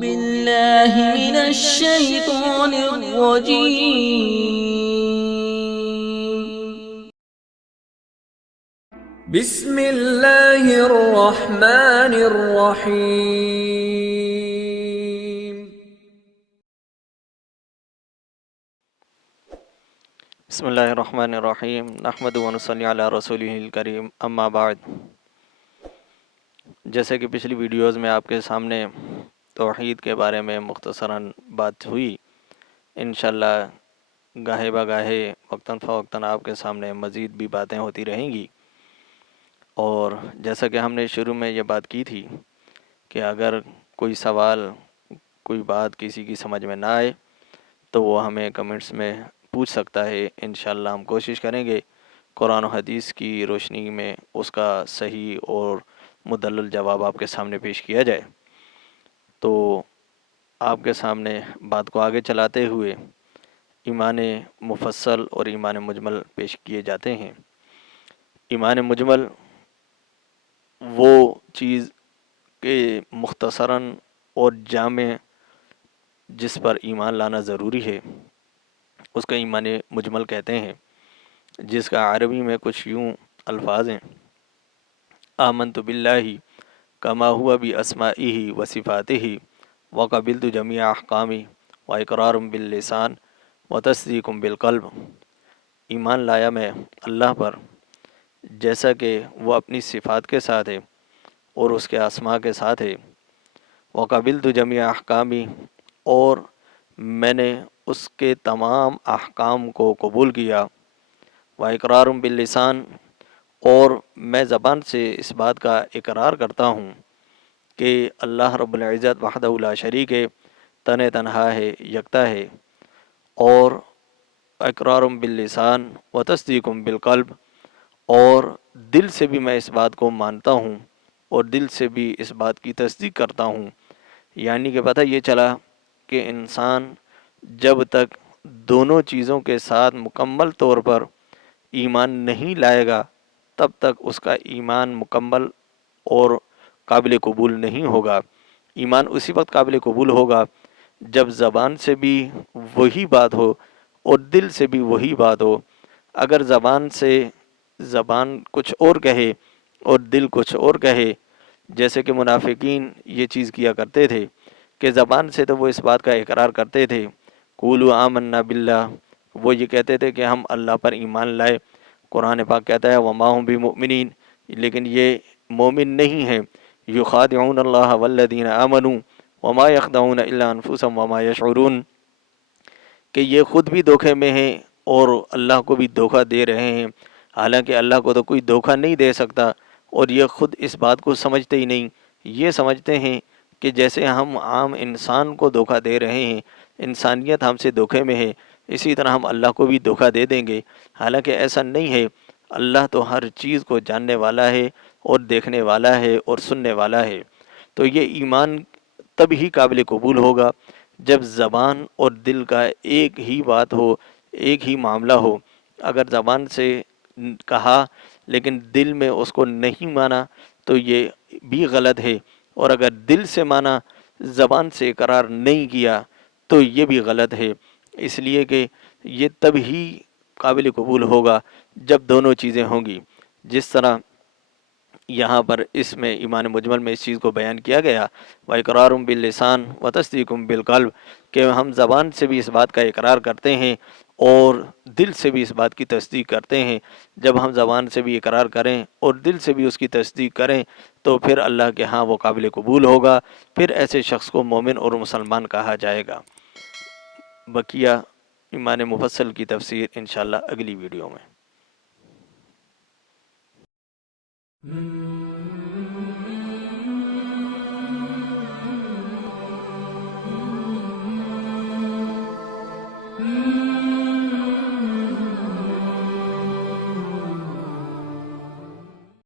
بالله من الشيطان الرجيم. بسم الله الرحمن الرحيم. بسم اللہ الرحمن الرحیم نحمد و نصلی علی رسولہ الکریم اما بعد. جیسے کہ پچھلی ویڈیوز میں آپ کے سامنے توحید کے بارے میں مختصراً بات ہوئی، انشاءاللہ گاہے بگاہے وقتاً فوقتاً آپ کے سامنے مزید بھی باتیں ہوتی رہیں گی. اور جیسا کہ ہم نے شروع میں یہ بات کی تھی کہ اگر کوئی سوال، کوئی بات کسی کی سمجھ میں نہ آئے تو وہ ہمیں کمنٹس میں پوچھ سکتا ہے. انشاءاللہ ہم کوشش کریں گے قرآن و حدیث کی روشنی میں اس کا صحیح اور مدلل جواب آپ کے سامنے پیش کیا جائے. تو آپ کے سامنے بات کو آگے چلاتے ہوئے ایمان مفصل اور ایمان مجمل پیش کیے جاتے ہیں. ایمان مجمل وہ چیز کہ مختصراً اور جامع جس پر ایمان لانا ضروری ہے اس کا ایمان مجمل کہتے ہیں، جس کا عربی میں کچھ یوں الفاظ ہیں: آمنت باللہ کما ہوا باسمائہ و صفاتہ وقبلت جمیع احکامی و اقرار باللسان و تصدیق بالقلب. ایمان لایا میں اللہ پر جیسا کہ وہ اپنی صفات کے ساتھ ہے اور اس کے اسماء کے ساتھ ہے. وقبلت جمیع احکامی، اور میں نے اس کے تمام احکام کو قبول کیا. و اقرار باللسان، اور میں زبان سے اس بات کا اقرار کرتا ہوں کہ اللہ رب العزت وحدہ لا شریک ہے، تن تنہا ہے، یکتا ہے. اور اقرار باللسان و تصدیق بالقلب، اور دل سے بھی میں اس بات کو مانتا ہوں اور دل سے بھی اس بات کی تصدیق کرتا ہوں. یعنی کہ پتہ یہ چلا کہ انسان جب تک دونوں چیزوں کے ساتھ مکمل طور پر ایمان نہیں لائے گا تب تک اس کا ایمان مکمل اور قابل قبول نہیں ہوگا. ایمان اسی وقت قابل قبول ہوگا جب زبان سے بھی وہی بات ہو اور دل سے بھی وہی بات ہو. اگر زبان کچھ اور کہے اور دل کچھ اور کہے، جیسے کہ منافقین یہ چیز کیا کرتے تھے کہ زبان سے تو وہ اس بات کا اقرار کرتے تھے، قولوا آمنا باللہ، وہ یہ کہتے تھے کہ ہم اللہ پر ایمان لائے. قرآن پاک کہتا ہے وما هم بمؤمنین، لیکن یہ مومن نہیں ہیں. یخادعون اللہ والذین آمنوا وما یخدعون الا انفسهم وما یشعرون، کہ یہ خود بھی دھوکے میں ہیں اور اللہ کو بھی دھوکہ دے رہے ہیں، حالانکہ اللہ کو تو کوئی دھوکہ نہیں دے سکتا، اور یہ خود اس بات کو سمجھتے ہی نہیں. یہ سمجھتے ہیں کہ جیسے ہم عام انسان کو دھوکہ دے رہے ہیں، انسانیت ہم سے دھوکے میں ہے، اسی طرح ہم اللہ کو بھی دھوکہ دے دیں گے. حالانکہ ایسا نہیں ہے. اللہ تو ہر چیز کو جاننے والا ہے اور دیکھنے والا ہے اور سننے والا ہے. تو یہ ایمان تب ہی قابل قبول ہوگا جب زبان اور دل کا ایک ہی بات ہو، ایک ہی معاملہ ہو. اگر زبان سے کہا لیکن دل میں اس کو نہیں مانا تو یہ بھی غلط ہے، اور اگر دل سے مانا، زبان سے اقرار نہیں کیا تو یہ بھی غلط ہے. اس لیے کہ یہ تب ہی قابل قبول ہوگا جب دونوں چیزیں ہوں گی. جس طرح یہاں پر اس میں ایمان مجمل میں اس چیز کو بیان کیا گیا وَإِقْرَارٌ بِاللِّسَانِ وَتَصْدِيقٌ بِالْقَلْبِ، کہ ہم زبان سے بھی اس بات کا اقرار کرتے ہیں اور دل سے بھی اس بات کی تصدیق کرتے ہیں. جب ہم زبان سے بھی اقرار کریں اور دل سے بھی اس کی تصدیق کریں تو پھر اللہ کے ہاں وہ قابل قبول ہوگا. پھر ایسے شخص کو مومن اور مسلمان کہا جائے گا. بقیہ ایمان مفصل کی تفسیر انشاءاللہ اگلی ویڈیو میں.